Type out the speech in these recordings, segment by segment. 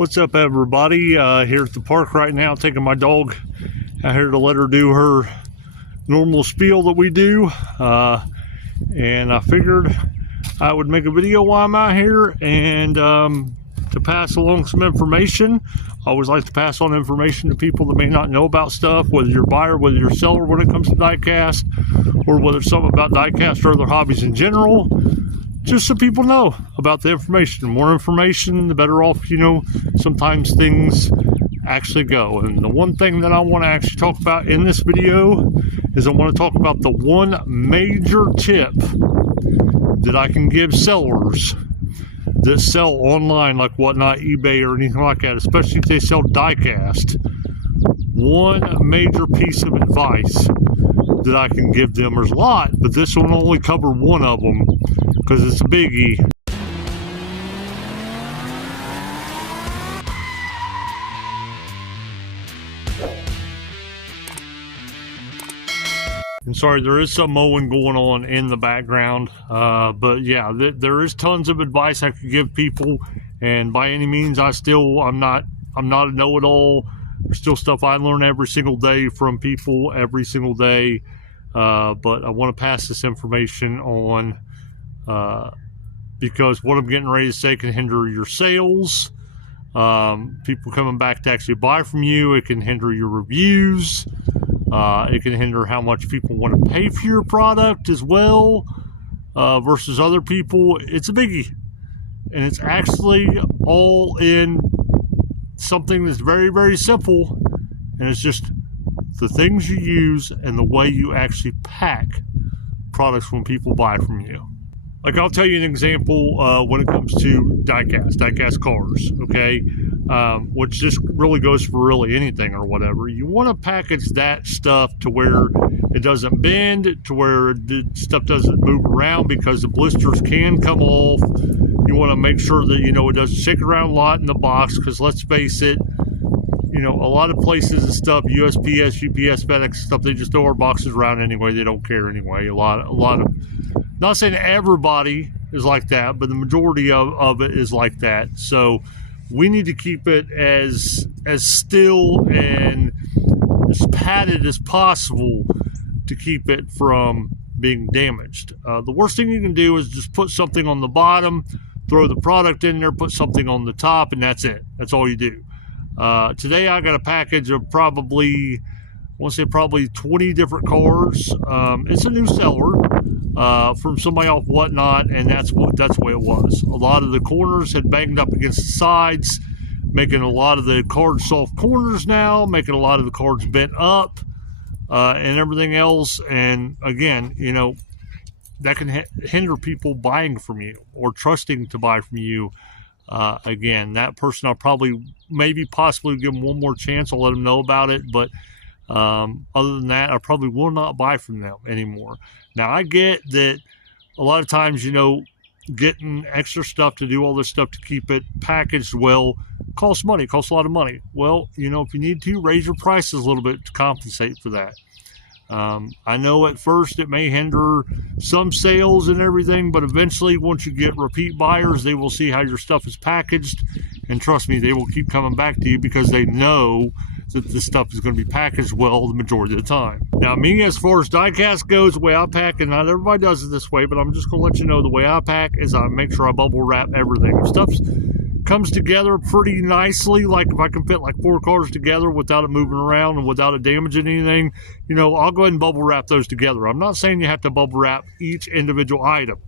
What's up, everybody? Here at the park right now, taking my dog out here to let her do her normal spiel that we do. And I figured I would make a video while I'm out here and to pass along some information. I always like to pass on information to people that may not know about stuff, whether you're a buyer, whether you're a seller when it comes to diecast, or whether it's something about diecast or other hobbies in general. Just so people know about the information. The more information, the better off, sometimes things actually go. And the one thing that I want to actually talk about in this video is I want to talk about the one major tip that I can give sellers that sell online, like whatnot, eBay or anything like that, especially if they sell diecast. One major piece of advice that I can give them. There's a lot, but this will only cover one of them because it's a biggie. And sorry, there is some mowing going on in the background, but yeah, there is tons of advice I could give people, and by any means, I'm not a know-it-all. There's still stuff I learn every single day from people every single day, but I want to pass this information on because what I'm getting ready to say can hinder your sales, people coming back to actually buy from you. It can hinder your reviews. It can hinder how much people want to pay for your product as well, versus other people. It's a biggie, and it's actually all in something that's very, very simple, and it's just the things you use and the way you actually pack products when people buy from you. Like, I'll tell you an example when it comes to diecast cars, okay? Which just really goes for really anything or whatever. You want to package that stuff to where it doesn't bend, to where the stuff doesn't move around, because the blisters can come off. You want to make sure that, it doesn't shake around a lot in the box, because let's face it, a lot of places and stuff, USPS, UPS, FedEx stuff, they just throw our boxes around anyway. They don't care anyway. A lot of, not saying everybody is like that, but the majority of it is like that. So we need to keep it as still and as padded as possible to keep it from being damaged. The worst thing you can do is just put something on the bottom, throw the product in there, put something on the top, and that's it. That's all you do. Today I got a package of probably 20 different cars. It's a new seller from somebody off whatnot, and that's the way it was. A lot of the corners had banged up against the sides, making a lot of the cards soft corners now, making a lot of the cards bent up, and everything else. And again, that can hinder people buying from you or trusting to buy from you. Again, that person, I'll probably possibly give them one more chance. I'll let them know about it, but other than that, I probably will not buy from them anymore. Now, I get that a lot of times, getting extra stuff to do all this stuff to keep it packaged well costs money, costs a lot of money. Well, if you need to, raise your prices a little bit to compensate for that. I know at first it may hinder some sales and everything, but eventually once you get repeat buyers, they will see how your stuff is packaged, and trust me, they will keep coming back to you because they know that this stuff is going to be packaged well the majority of the time. Now, me, as far as diecast goes, the way I pack, and not everybody does it this way, but I'm just going to let you know the way I pack is I make sure I bubble wrap everything. If stuff comes together pretty nicely, like if I can fit like 4 cars together without it moving around and without it damaging anything, I'll go ahead and bubble wrap those together. I'm not saying you have to bubble wrap each individual item.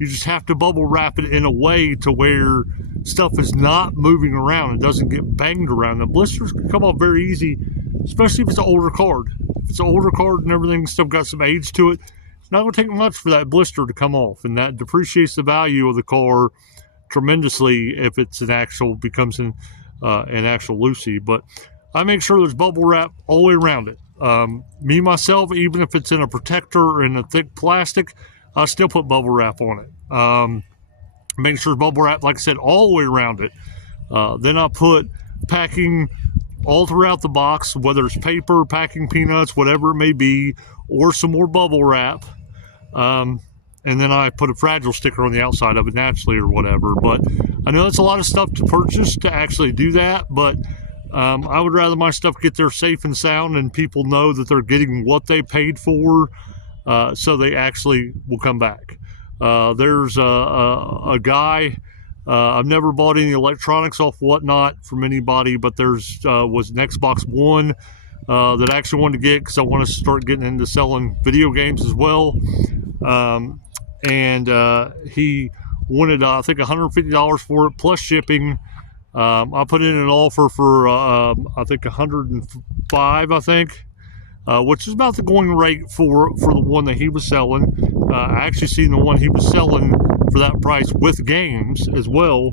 You just have to bubble wrap it in a way to where stuff is not moving around and doesn't get banged around. The blisters can come off very easy, especially if it's an older card. If it's an older card and everything, still got some age to it, it's not going to take much for that blister to come off, and that depreciates the value of the car tremendously if it's becomes an actual LOOSIE. But I make sure there's bubble wrap all the way around it. Me, myself, even if it's in a protector or in a thick plastic, I still put bubble wrap on it. Make sure bubble wrap, like I said, all the way around it. Then I put packing all throughout the box, whether it's paper, packing peanuts, whatever it may be, or some more bubble wrap. and then I put a fragile sticker on the outside of it naturally or whatever. But I know it's a lot of stuff to purchase to actually do that, but I would rather my stuff get there safe and sound and people know that they're getting what they paid for, so they actually will come back. There's a guy, I've never bought any electronics off Whatnot from anybody, but there's was an Xbox One that I actually wanted to get because I want to start getting into selling video games as well. And he wanted, I think, $150 for it plus shipping. I put in an offer for, I think, $105, I think, which is about the going rate for the one that he was selling. I actually seen the one he was selling for that price with games as well.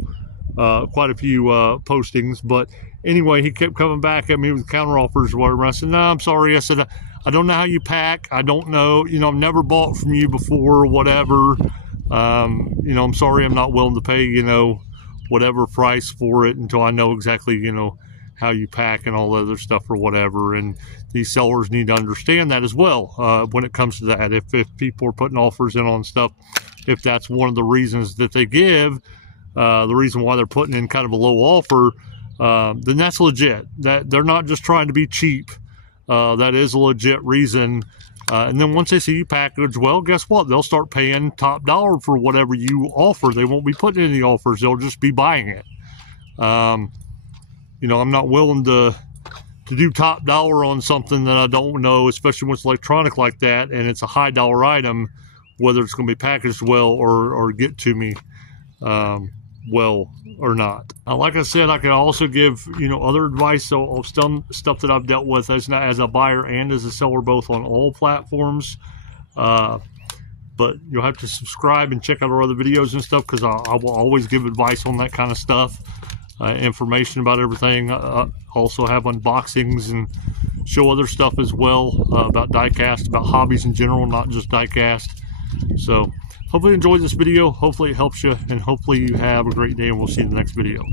Quite a few postings, but anyway, he kept coming back at me with counter offers or whatever. I said, no, I'm sorry. I said, I don't know how you pack. I don't know, I've never bought from you before or whatever. I'm sorry, I'm not willing to pay, whatever price for it until I know exactly, how you pack and all the other stuff or whatever. And these sellers need to understand that as well when it comes to that. If people are putting offers in on stuff, if that's one of the reasons that they give, the reason why they're putting in kind of a low offer, then that's legit. That they're not just trying to be cheap. That is a legit reason. And then once they see you package well, guess what? They'll start paying top dollar for whatever you offer. They won't be putting in the offers. They'll just be buying it. I'm not willing to do top dollar on something that I don't know, especially when it's electronic like that and it's a high dollar item, whether it's going to be packaged well or get to me well or not. Like I said, I can also give other advice of some stuff that I've dealt with as a buyer and as a seller, both on all platforms. But you'll have to subscribe and check out our other videos and stuff, because I will always give advice on that kind of stuff, information about everything. Also have unboxings and show other stuff as well about diecast, about hobbies in general, not just diecast. So hopefully you enjoyed this video. Hopefully it helps you, and hopefully you have a great day, and we'll see you in the next video.